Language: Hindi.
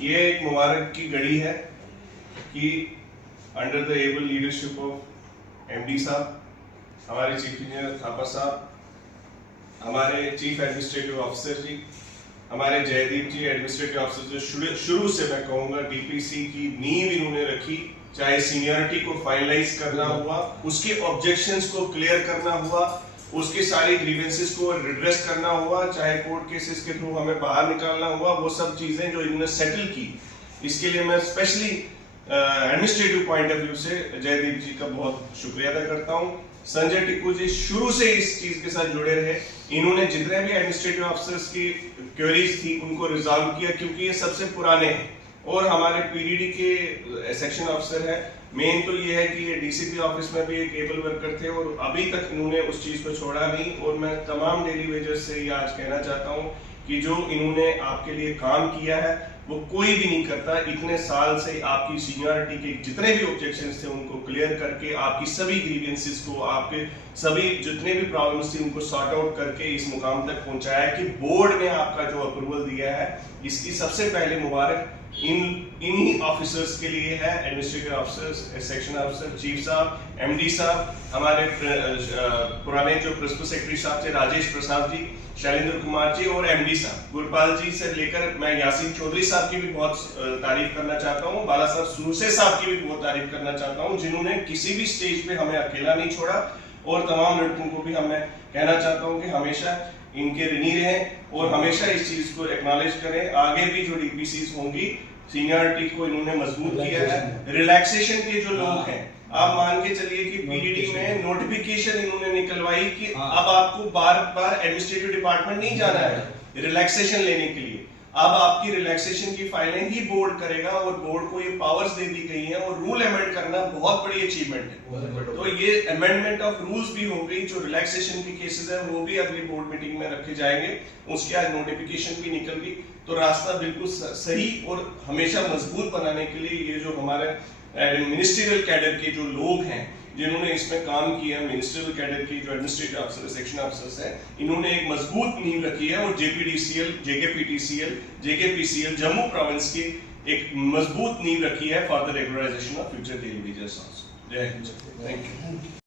ये एक मुबारक की घड़ी है कि under the able leadership of MD साहब, हमारे चीफ इंजीनियर थापा साहब, हमारे चीफ एडमिनिस्ट्रेटिव ऑफिसर जी, हमारे जयदीप जी एडमिनिस्ट्रेटिव ऑफिसर, जो शुरू से मैं कहूँगा डीपीसी की नींव इन्होंने रखी, चाहे सीनियरिटी को फाइनलाइज करना हुआ, उसके ऑब्जेक्शंस को क्लियर करना हुआ, उसके सारी ग्रीवेंसेस को रिड्रेस करना हुआ, चाहे कोर्ट केसेस के थ्रू हमें बाहर निकालना हुआ, वो सब चीजें जो इन्होंने सेटल की, इसके लिए मैं specially administrative point of view से जयदीप जी का बहुत शुक्रिया अदा करता हूँ। संजय टिक्कू जी शुरू से इस चीज के साथ जुड़े रहे, इन्होंने जितने भी एडमिनिस्ट्रेटिव ऑफिसर्स की क्वेरीज थी उनको रिजॉल्व किया, क्योंकि ये सबसे पुराने हैं और हमारे पीडीडी के सेक्शन ऑफिसर है। मेन तो ये है कि ये डीसीपी ऑफिस में भी एक एबल वर्कर थे और अभी तक इन्होंने उस चीज को छोड़ा नहीं। और मैं तमाम डेली वेजर्स से ये आज कहना चाहता हूँ कि जो इन्होंने आपके लिए काम किया है वो कोई भी नहीं करता। इतने साल से आपकी सीनियरिटी के जितने भी ऑब्जेक्शंस थे उनको क्लियर करके, आपकी सभी ग्रीवेंसेस को, आपके सभी जितने भी प्रॉब्लम्स थी उनको सॉर्ट आउट करके इस मुकाम तक पहुंचाया कि बोर्ड ने आपका जो अप्रूवल दिया है, इसकी सबसे पहले मुबारक इन्हीं ऑफिसर्स के लिए है। Administrative officers, section officer, chief साहब, एमडी साहब, हमारे पुराने जो प्रिंसिपल सेक्रेटरी साहब थे राजेश प्रसाद जी, शैलेंद्र कुमार जी और एमडी साहब गुरपाल जी से लेकर मैं यासीन चौधरी साहब की भी बहुत तारीफ करना चाहता हूँ, बाला साहब सुरसे साहब की भी बहुत तारीफ करना चाहता हूँ, जिन्होंने किसी भी स्टेज पे हमें अकेला नहीं छोड़ा। और तमाम लड़कों को भी मैं कहना चाहता हूँ कि हमेशा इनके ऋणी रहें और हमेशा इस चीज को एक्नॉलेज करें। आगे भी जो डीपीसीज होंगी, सीनियरिटी को इन्होंने मजबूत किया है। रिलैक्सेशन के जो लोग हैं, आप मान के चलिए कि पीडीडी में नोटिफिकेशन इन्होंने निकलवाई कि अब आपको बार बार एडमिनिस्ट्रेटिव डिपार्टमेंट नहीं जाना है रिलैक्सेशन लेने के लिए। अब आपकी रिलैक्सेशन की फाइलिंग ही बोर्ड करेगा और बोर्ड को ये पावर्स दे दी गई हैं और रूल अमेंड करना बहुत बड़ी अचीवमेंट है। तो ये अमेंडमेंट ऑफ रूल्स भी हो गई, जो रिलैक्सेशन की केसेस है वो भी अगली बोर्ड मीटिंग में रखे जाएंगे। उसके आज नोटिफिकेशन भी निकल गई, तो रास्ता बिल्कुल सही और हमेशा मजबूत बनाने के लिए ये जो हमारे मिनिस्ट्रियल कैडर के जो लोग हैं जिन्होंने इसमें काम किया, मिनिस्ट्रियल कैडर की जो एडमिनिस्ट्रेटिव ऑफिसर, सेक्शन ऑफिसर्स हैं, इन्होंने एक मजबूत नींव रखी है और जेपीडीसीएल, जेकेपीटीसीएल, जेकेपीसीएल जम्मू प्रोविंस की एक मजबूत नींव रखी है for the regularisation of future daily wages also. Jai Hind, thank you.